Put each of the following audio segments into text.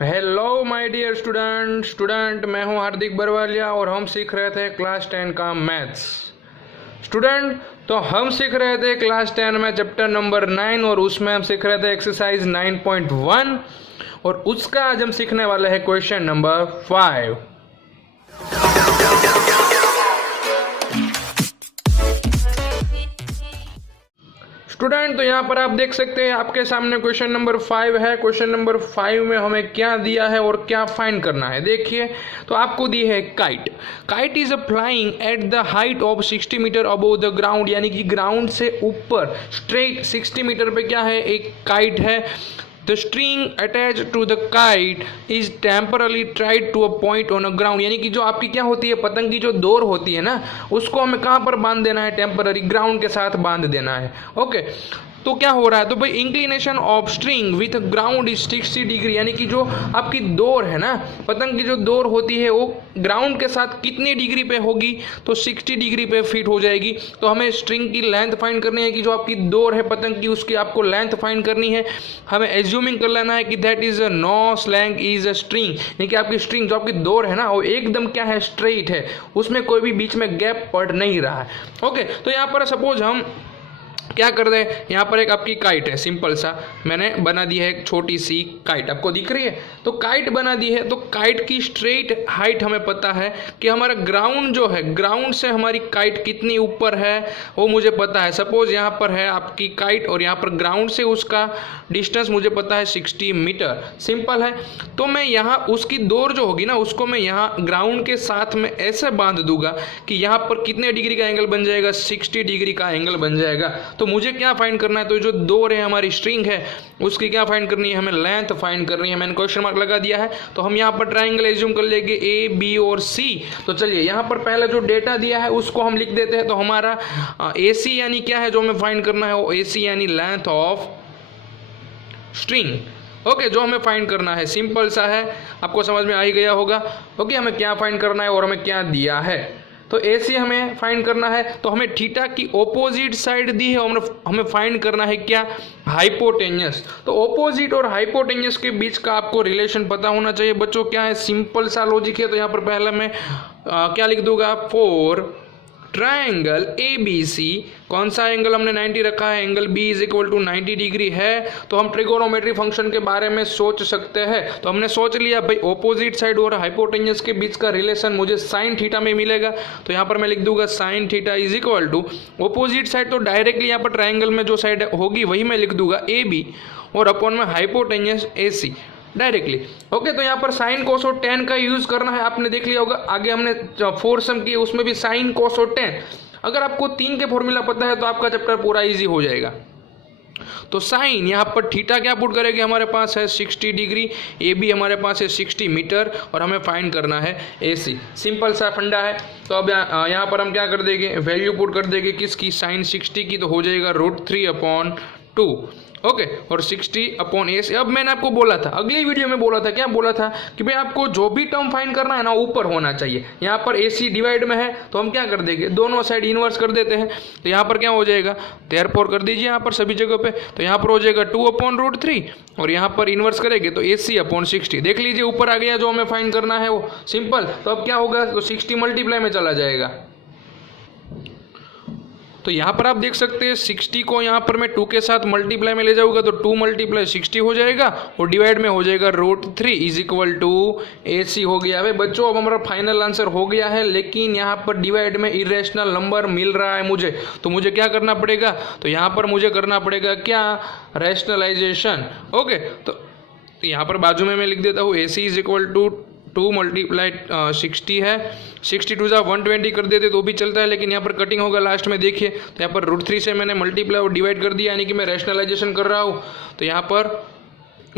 Hello my dear student मैं हूं हार्दिक बरवालिया और हम सीख रहे थे क्लास 10 का मैथ्स। स्टूडेंट, तो हम सीख रहे थे क्लास 10 में चैप्टर नंबर 9 और उसमें हम सीख रहे थे एक्सरसाइज 9.1 और उसका आज हम सीखने वाले हैं क्वेश्चन नंबर 5। स्टूडेंट, तो यहाँ पर आप देख सकते हैं आपके सामने क्वेश्चन नंबर 5 है। क्वेश्चन नंबर 5 में हमें क्या दिया है और क्या फाइंड करना है। देखिए, तो आपको दी है kite. Kite is flying at the height of 60 metre above the ground, यानी कि ग्राउंड से ऊपर स्ट्रेट 60 मीटर पे क्या है, एक काइट है। The string attached to the kite is temporarily tied to a point on a ground, यानी कि जो आपकी क्या होती है, पतंग की जो डोर होती है ना, उसको हमें कहाँ पर बांध देना है, टेम्पररी ग्राउंड के साथ बांध देना है। ओके, तो क्या हो रहा है, तो भाई inclination of string with ground is 60 degree, यानी कि जो आपकी डोर है ना, पतंग की जो डोर होती है वो ग्राउंड के साथ कितनी डिग्री पे होगी, तो 60 डिग्री पे फिट हो जाएगी। तो हमें स्ट्रिंग की लेंथ फाइंड करनी है कि जो आपकी डोर है पतंग की, उसकी आपको लेंथ फाइंड करनी है। हमें एज्यूमिंग कर लेना है कि that is no slang is a string, यानी कि आपकी स्ट्रिंग जो आपकी डोर है ना वो एकदम क्या है, स्ट्रेट है, उसमें कोई भी बीच में गैप पड़ नहीं रहा है। ओके, तो यहाँ पर सपोज हम क्या कर रहे हैं, यहाँ पर एक आपकी काइट है, सिंपल सा मैंने बना दी है एक छोटी सी काइट, आपको दिख रही है। तो काइट बना दी है, तो काइट की स्ट्रेट हाइट हमें पता है कि हमारा ग्राउंड जो है, ग्राउंड से हमारी काइट कितनी ऊपर है वो मुझे पता है। सपोज यहाँ पर है आपकी काइट और यहाँ पर ग्राउंड से उसका डिस्टेंस मुझे पता है 60 मीटर, सिंपल है। तो मैं यहाँ उसकी डोर जो होगी ना, उसको मैं यहाँ ग्राउंड के साथ में ऐसे बांध दूंगा कि यहाँ पर कितने डिग्री का एंगल बन जाएगा, 60 डिग्री का एंगल बन जाएगा। तो मुझे क्या फाइंड करना है, तो जो डोर है हमारी स्ट्रिंग है उसकी क्या फाइंड करनी है, हमें लेंथ फाइंड करनी है। मैंने क्वेश्चन मार्क लगा दिया है। तो हम यहाँ पर ट्राइंगल एज्यूम कर लेंगे ए, बी और सी। तो चलिए यहाँ पर पहले जो डेटा दिया है उसको हम लिख देते हैं। तो हमारा ए सी यानी क्या है, जो हमें फाइंड करना है वो ए सी यानी लेंथ ऑफ स्ट्रिंग। ओके, जो हमें फाइंड करना है सिंपल सा है, आपको समझ में आ ही गया होगा। ओके, हमें क्या फाइंड करना है और हमें क्या दिया है। तो AC हमें फाइंड करना है, तो हमें थीटा की ऑपोजिट साइड दी है और हमें फाइंड करना है क्या, हाइपोटेन्यस। तो ऑपोजिट और हाइपोटेन्यस के बीच का आपको रिलेशन पता होना चाहिए बच्चों। क्या है, सिंपल सा लॉजिक है। तो यहाँ पर पहले मैं क्या लिख दूंगा, फॉर ट्राइंगल ABC, कौन सा एंगल हमने 90 रखा है, angle B is equal to 90 degree है। तो हम ट्रिगोनोमेट्री फंक्शन के बारे में सोच सकते हैं। तो हमने सोच लिया भाई ऑपोजिट साइड और हाइपोटेन्यस के बीच का रिलेशन मुझे साइन थीटा में मिलेगा। तो यहाँ पर मैं लिख दूंगा sine theta is equal to opposite side, तो डायरेक्टली यहाँ पर ट्राइंगल में जो साइड होगी वही मैं लिख दूंगा AB और अपॉन में हाइपोटेन्यस AC डायरेक्टली। ओके, तो यहाँ पर साइन कोस और टेन का यूज करना है, आपने देख लिया होगा। आगे हमने 4 सम किए उसमें भी साइन कोस और टेन। अगर आपको 3 के फॉर्मूला पता है तो आपका चैप्टर पूरा इजी हो जाएगा। तो साइन यहाँ पर थीटा क्या पुट करेंगे, हमारे पास है 60 डिग्री, ए बी हमारे पास है 60 मीटर और हमें फाइंड करना है AC। सिंपल सा फंडा है। तो अब यहाँ पर हम क्या कर देंगे, वैल्यू पुट कर देंगे किसकी, साइन 60 की, तो हो जाएगा √3/2। ओके, और 60/AC। अब मैंने आपको बोला था, अगली वीडियो में बोला था, क्या बोला था कि भाई आपको जो भी टर्म फाइंड करना है ना ऊपर होना चाहिए। यहाँ पर AC डिवाइड में है तो हम क्या कर देंगे, दोनों साइड इन्वर्स कर देते हैं। तो यहाँ पर क्या हो जाएगा, देयरफॉर कर दीजिए यहाँ पर सभी जगह पे। तो यहाँ पर हो जाएगा 2/√3 और यहाँ पर इन्वर्स करेंगे तो AC/60। देख लीजिए ऊपर आ गया, जो हमें फाइंड करना है वो सिंपल। तो अब क्या होगा, तो 60 मल्टीप्लाई में चला जाएगा। तो यहाँ पर आप देख सकते हैं 60 को यहाँ पर मैं 2 के साथ मल्टीप्लाई में ले जाऊँगा तो 2 × 60 हो जाएगा और डिवाइड में हो जाएगा √3 इज इक्वल टू AC हो गया। भाई बच्चों, अब हमारा फाइनल आंसर हो गया है, लेकिन यहाँ पर डिवाइड में इरेशनल नंबर मिल रहा है मुझे। तो मुझे क्या करना पड़ेगा, तो यहाँ पर मुझे करना पड़ेगा क्या, रैशनलाइजेशन। ओके, तो यहाँ पर बाजू में मैं लिख देता हूँ AC इज इक्वल टू 2 × 60 है, 62 × 120 कर देते तो भी चलता है, लेकिन यहाँ पर कटिंग होगा लास्ट में। देखिए, तो यहाँ पर √3 से मैंने मल्टीप्लाई और डिवाइड कर दिया, यानी कि मैं रैशनलाइजेशन कर रहा हूँ। तो यहाँ पर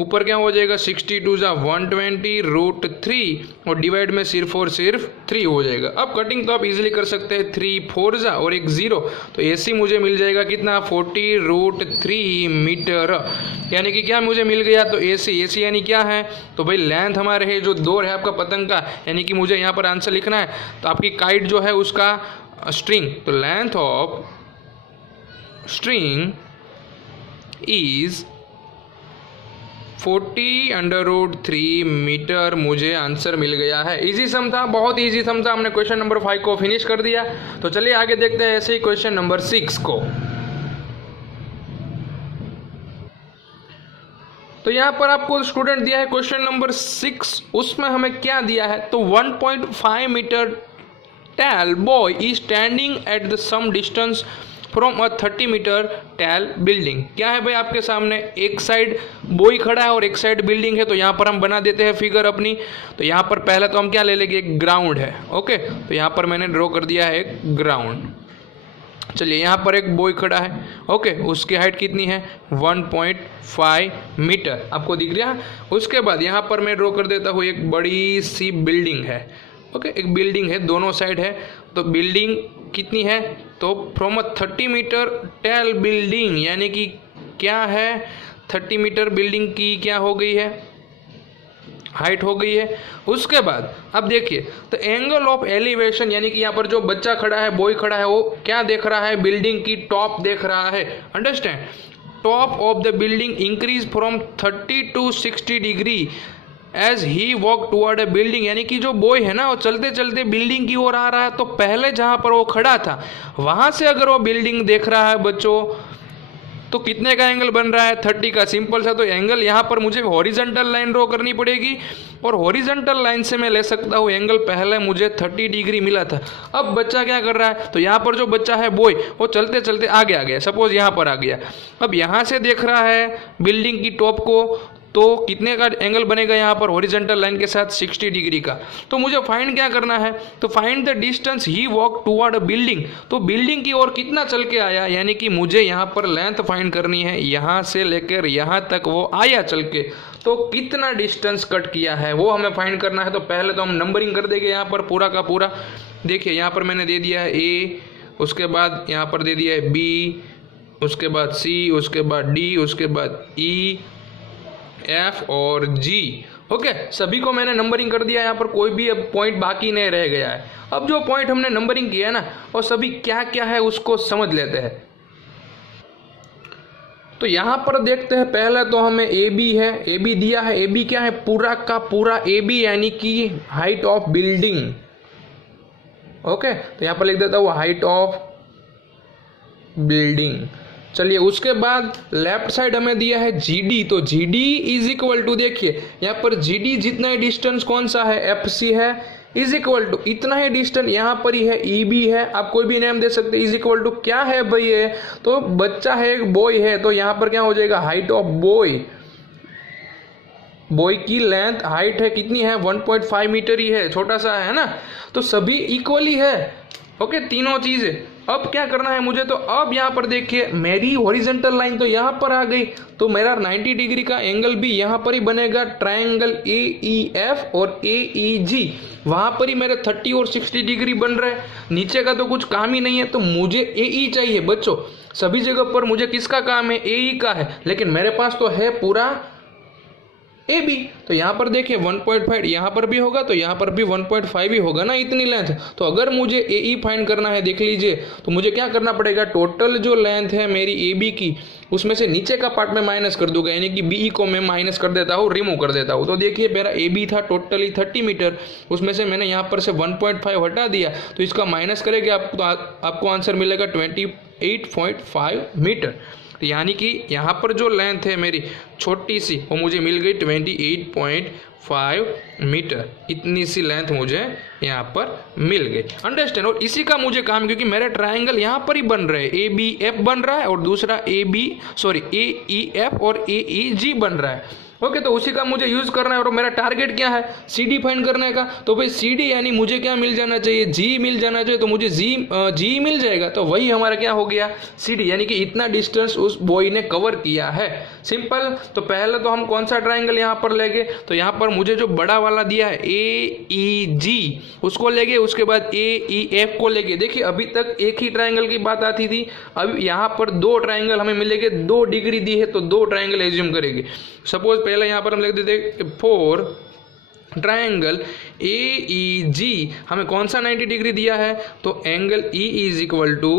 ऊपर क्या हो जाएगा, 62 × 120 √3 और डिवाइड में सिर्फ और सिर्फ 3 हो जाएगा। अब कटिंग तो आप इजीली कर सकते हैं, 3 4 और एक 0, तो AC मुझे मिल जाएगा कितना, 40 √3 मीटर। यानी कि क्या मुझे मिल गया, तो AC यानी क्या है, तो भाई लेंथ हमारे है, जो डोर है आपका पतंग का, यानी कि मुझे यहाँ पर आंसर लिखना है। तो आपकी काइट जो है उसका स्ट्रिंग, तो length of string is 40√3 metre मुझे आंसर मिल गया है। इजी सम था, बहुत इजी सम था। हमने क्वेश्चन नंबर 5 को फिनिश कर दिया। तो चलिए आगे देखते हैं ऐसे ही क्वेश्चन नंबर 6 को। तो यहाँ पर आपको स्टूडेंट दिया है क्वेश्चन नंबर 6, उसमें हमें क्या दिया है, तो 1.5 metre tall boy is standing at the some distance from a 30 metre tall building। क्या है भाई आपके सामने, एक साइड बॉय खड़ा है और एक साइड बिल्डिंग है। तो यहाँ पर हम बना देते हैं फिगर अपनी। तो यहाँ पर पहले तो हम क्या ले लेंगे, एक ग्राउंड है। ओके, तो यहाँ पर मैंने ड्रॉ कर दिया है एक ग्राउंड। चलिए यहाँ पर एक बॉय खड़ा है। ओके, उसकी हाइट कितनी है, 1.5 मीटर, आपको दिख रहा है। उसके बाद यहाँ पर मैं ड्रॉ कर देता हूँ एक बड़ी सी बिल्डिंग है। ओके, एक बिल्डिंग है, दोनों साइड है। तो बिल्डिंग कितनी है, तो from a 30 metre tall building, यानी कि क्या है, 30 मीटर बिल्डिंग की क्या हो गई है, हाइट हो गई है। उसके बाद अब देखिए, तो एंगल ऑफ एलिवेशन, यानी कि यहाँ पर जो बच्चा खड़ा है, बॉय खड़ा है, वो क्या देख रहा है, बिल्डिंग की टॉप देख रहा है। Understand, top of the building increase from 30 to 60 degree as he walk toward a building, यानी कि जो बॉय है ना, वो चलते चलते बिल्डिंग की ओर आ रहा है। तो पहले जहाँ पर वो खड़ा था वहाँ से अगर वो बिल्डिंग देख रहा है बच्चों, तो कितने का एंगल बन रहा है, 30 का। सिंपल सा, तो एंगल यहाँ पर मुझे हॉरिजॉन्टल लाइन ड्रॉ करनी पड़ेगी, और हॉरिजॉन्टल लाइन से मैं ले सकता हूँ एंगल, पहले मुझे 30 डिग्री मिला था। अब बच्चा क्या कर रहा है, तो यहाँ पर जो बच्चा है बॉय, वो चलते चलते आगे आ गया, सपोज यहाँ पर आ गया। अब यहाँ से देख रहा है बिल्डिंग की टॉप को, तो कितने का एंगल बनेगा यहाँ पर हॉरिजॉन्टल लाइन के साथ, 60 डिग्री का। तो मुझे फाइंड क्या करना है, तो find the distance he walk toward a building. तो बिल्डिंग की ओर कितना चल के आया, यानी कि मुझे यहाँ पर लेंथ फाइंड करनी है, यहाँ से लेकर यहाँ तक वो आया चल के, तो कितना डिस्टेंस कट किया है वो हमें फाइंड करना है। तो पहले तो हम नंबरिंग कर देंगे यहाँ पर पूरा का पूरा। देखिए यहाँ पर मैंने दे दिया है ए, उसके बाद यहाँ पर दे दिया है बी, उसके बाद सी, उसके बाद डी, उसके बाद ई, एफ और जी। ओके, सभी को मैंने नंबरिंग कर दिया, यहाँ पर कोई भी अब पॉइंट बाकी नहीं रह गया है। अब जो पॉइंट हमने नंबरिंग किया है ना, और सभी क्या क्या है उसको समझ लेते हैं। तो यहाँ पर देखते हैं, पहले तो हमें ए बी है, ए बी दिया है। ए बी क्या है, पूरा का पूरा ए बी, यानी कि हाइट ऑफ बिल्डिंग। ओके, तो यहाँ पर लिख देता हूँ हाइट ऑफ बिल्डिंग। चलिए उसके बाद लेफ्ट साइड हमें दिया है GD। तो GD इज इक्वल टू, देखिए यहाँ पर GD जितना ही डिस्टेंस कौन सा है, FC है, इज इक्वल टू इतना ही डिस्टेंस यहाँ पर ही है, EB है, आप कोई भी नेम दे सकते हैं। इज इक्वल टू क्या है भाई, ये तो बच्चा है, एक बॉय है, तो यहाँ पर क्या हो जाएगा, हाइट ऑफ बॉय। बॉय की लेंथ, हाइट है कितनी है, 1.5 मीटर ही है, छोटा सा है ना। तो सभी इक्वली है। ओके, तीनों चीजें। अब क्या करना है मुझे, तो अब यहाँ पर देखिए मेरी हॉरिजॉन्टल लाइन तो यहाँ पर आ गई, तो मेरा 90 डिग्री का एंगल भी यहाँ पर ही बनेगा। ट्रायंगल AEF और AEG, वहाँ पर ही मेरे 30 और 60 डिग्री बन रहे हैं। नीचे का तो कुछ काम ही नहीं है, तो मुझे AE चाहिए बच्चों। सभी जगह पर मुझे किसका काम है, AE का है, लेकिन मेरे पास तो है पूरा AB। तो यहाँ पर देखिए 1.5 यहाँ पर भी होगा, तो यहाँ पर भी 1.5 ही होगा ना, इतनी लेंथ। तो अगर मुझे AE फाइंड करना है, देख लीजिए, तो मुझे क्या करना पड़ेगा, टोटल जो लेंथ है मेरी AB की, उसमें से नीचे का पार्ट में माइनस कर दूंगा, यानी कि BE को मैं माइनस कर देता हूँ, रिमूव कर देता हूँ। तो देखिए मेरा AB था टोटली 30 मीटर, उसमें से मैंने यहाँ पर से 1.5 हटा दिया, तो इसका माइनस करेंगे आपको आंसर मिलेगा 28.5 मीटर। यानी कि यहाँ पर जो लेंथ है मेरी छोटी सी, वो मुझे मिल गई 28.5 मीटर। इतनी सी लेंथ मुझे यहाँ पर मिल गई। अंडरस्टैंड। और इसी का मुझे काम, क्योंकि मेरा ट्रायंगल यहाँ पर ही बन रहे हैं, ABF बन रहा है और दूसरा AEF और AEG बन रहा है। ओके, तो उसी का मुझे यूज करना है। और मेरा टारगेट क्या है, CD फाइंड करने का। तो भाई CD यानी मुझे क्या मिल जाना चाहिए, G मिल जाना चाहिए। तो मुझे G मिल जाएगा, तो वही हमारा क्या हो गया, CD, यानी कि इतना डिस्टेंस उस बॉय ने कवर किया है। सिंपल। तो पहले तो हम कौन सा ट्राइंगल यहाँ पर लेंगे, तो यहाँ पर मुझे जो बड़ा वाला दिया है AEG उसको लेंगे, उसके बाद AEF को लेंगे। देखिए अभी तक एक ही ट्राइंगल की बात आती थी, अब यहाँ पर दो ट्राइंगल हमें मिलेंगे, 2 डिग्री दी है तो 2 ट्राइंगल एज्यूम करेंगे। सपोज पहले यहाँ पर हम लिख देते 4 ट्राइंगल AEG, हमें कौन सा 90 डिग्री दिया है, तो angle E is equal to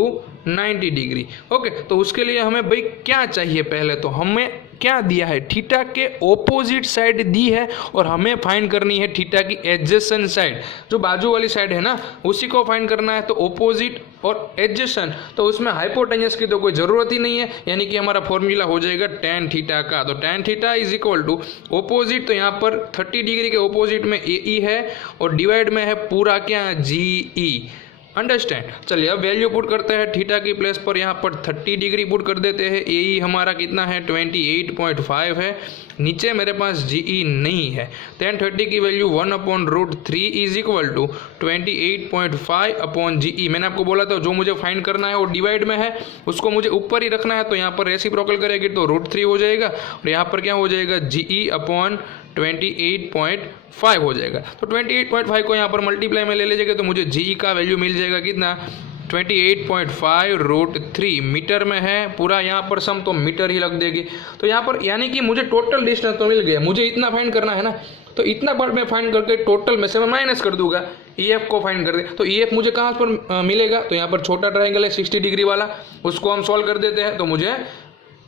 90 degree. Okay, तो उसके लिए हमें भाई क्या चाहिए, पहले तो हमें क्या दिया है, थीटा के ऑपोजिट साइड दी है और हमें फाइंड करनी है थीटा की एडजेसेंट साइड, जो बाजू वाली साइड है ना उसी को फाइंड करना है। तो ऑपोजिट और एडजेसेंट, तो उसमें हाइपोटेन्यूस की तो कोई ज़रूरत ही नहीं है, यानी कि हमारा फॉर्मूला हो जाएगा tan थीटा का। तो tan theta is equal to opposite, तो यहाँ पर 30 डिग्री के ऑपोजिट में AE है और डिवाइड में है पूरा क्या GE। अंडरस्टैंड। चलिए अब वैल्यू पुट करते हैं थीटा की प्लेस पर, यहाँ पर 30 डिग्री पुट कर देते हैं। AE हमारा कितना है 28.5 है, नीचे मेरे पास GE नहीं है। tan 30 की value 1/√3 is equal to 28.5 GE। मैंने आपको बोला था जो मुझे फाइंड करना है वो डिवाइड में है, उसको मुझे ऊपर ही रखना है, तो यहाँ पर रेसिप्रोकल करेगी तो √3 हो जाएगा और यहाँ पर क्या हो जाएगा GE/28.5 हो जाएगा। तो 28.5 को यहाँ पर मल्टीप्लाई में ले लीजिएगा तो मुझे GE का वैल्यू मिल जाएगा कितना 28.5√3 मीटर में है पूरा, यहाँ पर सम तो मीटर ही लग देगी। तो यहाँ पर यानी कि मुझे टोटल डिस्टेंस तो मिल गया, मुझे इतना फाइंड करना है ना, तो इतना पार्ट मैं फाइंड करके टोटल में से मैं माइनस कर दूंगा, EF को फाइंड कर दे। तो EF मुझे कहाँ पर मिलेगा, तो यहाँ पर छोटा ट्राइंगल है 60 डिग्री वाला, उसको हम सॉल्व कर देते हैं तो मुझे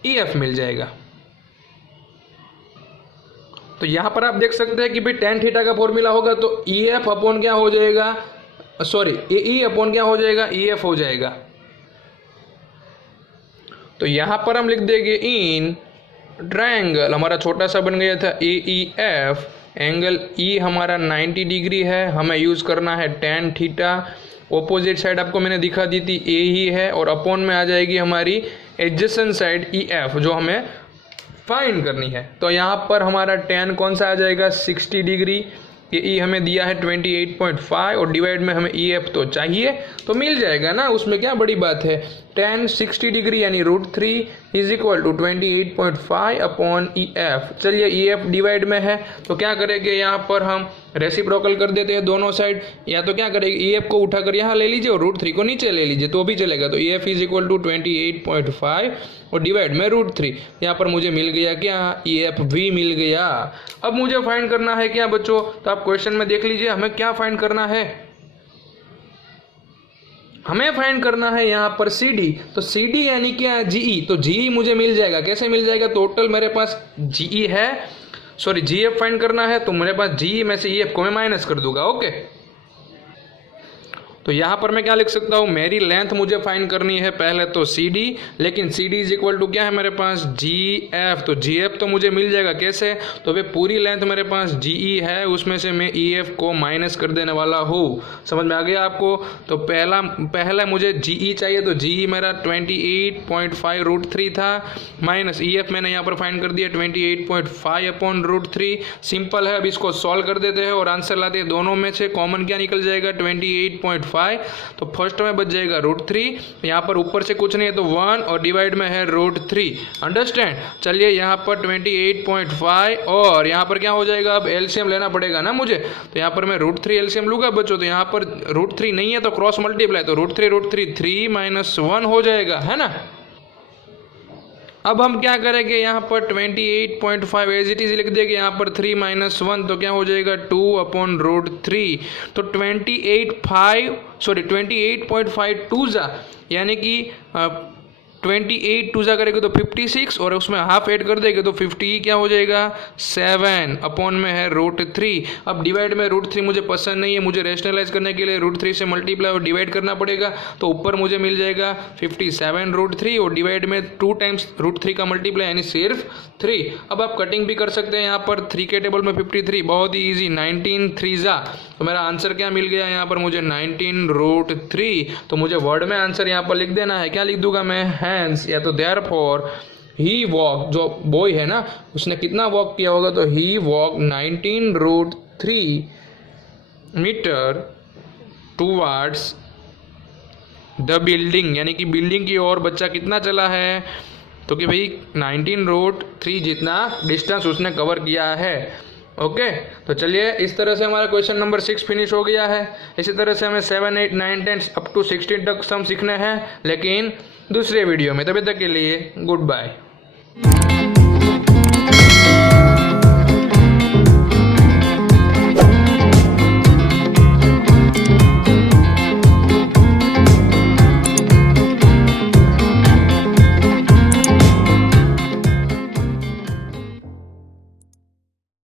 EF मिल जाएगा। तो यहाँ पर आप देख सकते हैं कि भाई tan थीटा का फॉर्मूला होगा तो EF अपॉन क्या हो जाएगा, सॉरी AE अपॉन क्या हो जाएगा, EF हो जाएगा। तो यहाँ पर हम लिख देंगे इन ट्रायंगल, हमारा छोटा सा बन गया था AEF, एंगल E हमारा 90 डिग्री है, हमें यूज़ करना है tan थीटा। ऑपोजिट साइड आपको मैंने दिखा दी थी A ही है और अपॉन में आ जाएगी हमारी एडजेसेंट साइड EF जो हमें फाइंड करनी है। तो यहाँ पर हमारा tan कौन सा आ जाएगा 60 डिग्री, ये हमें दिया है 28.5 और डिवाइड में हमें EF तो चाहिए, तो मिल जाएगा ना, उसमें क्या बड़ी बात है। tan 60 डिग्री यानी √3 is equal to 28.5 upon EF। चलिए EF डिवाइड में है तो क्या करेंगे, यहाँ पर हम रेसिप्रोकल कर देते हैं दोनों साइड, या तो क्या करेंगे EF को उठाकर यहाँ ले लीजिए और √3 को नीचे ले लीजिए तो भी चलेगा। तो EF इज इक्वल टू 28.5 और डिवाइड में √3, यहाँ पर मुझे मिल गया क्या, EF भी मिल गया। अब मुझे फाइंड करना है क्या बच्चों, तो आप क्वेश्चन में देख लीजिए हमें क्या फाइंड करना है, हमें फाइंड करना है यहाँ पर CD। तो CD यानी क्या GE, तो GE मुझे मिल जाएगा, कैसे मिल जाएगा, टोटल मेरे पास GE है, सॉरी GF फाइंड करना है तो मेरे पास GE में से EF को मैं माइनस कर दूंगा। ओके, तो यहाँ पर मैं क्या लिख सकता हूँ, मेरी लेंथ मुझे फाइंड करनी है पहले तो CD, लेकिन CD इज इक्वल टू क्या है मेरे पास GF। तो GF तो मुझे मिल जाएगा कैसे, तो वे पूरी लेंथ मेरे पास GE है, उसमें से मैं EF को माइनस कर देने वाला हूँ। समझ में आ गया आपको। तो पहला मुझे GE चाहिए, तो GE मेरा 28.5√3 था, माइनस EF मैंने यहाँ पर फाइंड कर दिया 28.5 अपॉन √3। सिंपल है, अब इसको सॉल्व कर देते हैं और आंसर लाते हैं, दोनों में से कॉमन क्या निकल जाएगा 28.5, तो फर्स्ट में बच जाएगा √3, यहाँ पर ऊपर से कुछ नहीं है तो 1 और डिवाइड में है √3। अंडरस्टैंड। चलिए यहाँ पर 28.5 और यहाँ पर क्या हो जाएगा, अब एलसीएम लेना पड़ेगा ना मुझे, तो यहाँ पर मैं √3 एलसीएम लूंगा बच्चों, तो यहाँ पर √3 नहीं है तो क्रॉस मल्टीप्लाई, तो √3 3 - 1 हो जाएगा, है ना। अब हम क्या करेंगे, यहाँ पर 28.5 एज इट इज लिख देंगे, यहाँ पर 3 - 1 तो क्या हो जाएगा 2 अपॉन √3। तो 28.5 2 यानी कि 28 2 करेंगे तो 56 और उसमें हाफ ऐड कर देंगे तो 50 क्या हो जाएगा 7 अपॉन में है √3। अब डिवाइड में √3 मुझे पसंद नहीं है, मुझे रेशनलाइज करने के लिए √3 से मल्टीप्लाई और डिवाइड करना पड़ेगा, तो ऊपर मुझे मिल जाएगा 57√3 और डिवाइड में 2 टाइम्स √3 का मल्टीप्लाई यानी सिर्फ 3। अब आप कटिंग भी कर सकते हैं, यहाँ पर 3 के टेबल में 53 बहुत ही ईजी, 19 3 तो मेरा आंसर क्या मिल गया यहाँ पर मुझे 19√3। तो मुझे वर्ड में आंसर यहाँ पर लिख देना है, क्या लिख दूंगा मैं, हैंस या तो देयरफॉर ही वॉक, जो बॉय है ना उसने कितना वॉक किया होगा, तो he walk 19√3 metre towards the building, यानी कि बिल्डिंग की ओर बच्चा कितना चला है, तो कि भाई 19√3 जितना डिस्टेंस उसने कवर किया है। ओके, तो चलिए इस तरह से हमारा क्वेश्चन नंबर 6 फिनिश हो गया है। इसी तरह से हमें 7 8 9 10 अप टू 16 तक सम सीखने हैं, लेकिन दूसरे वीडियो में। तभी तक के लिए गुड बाय।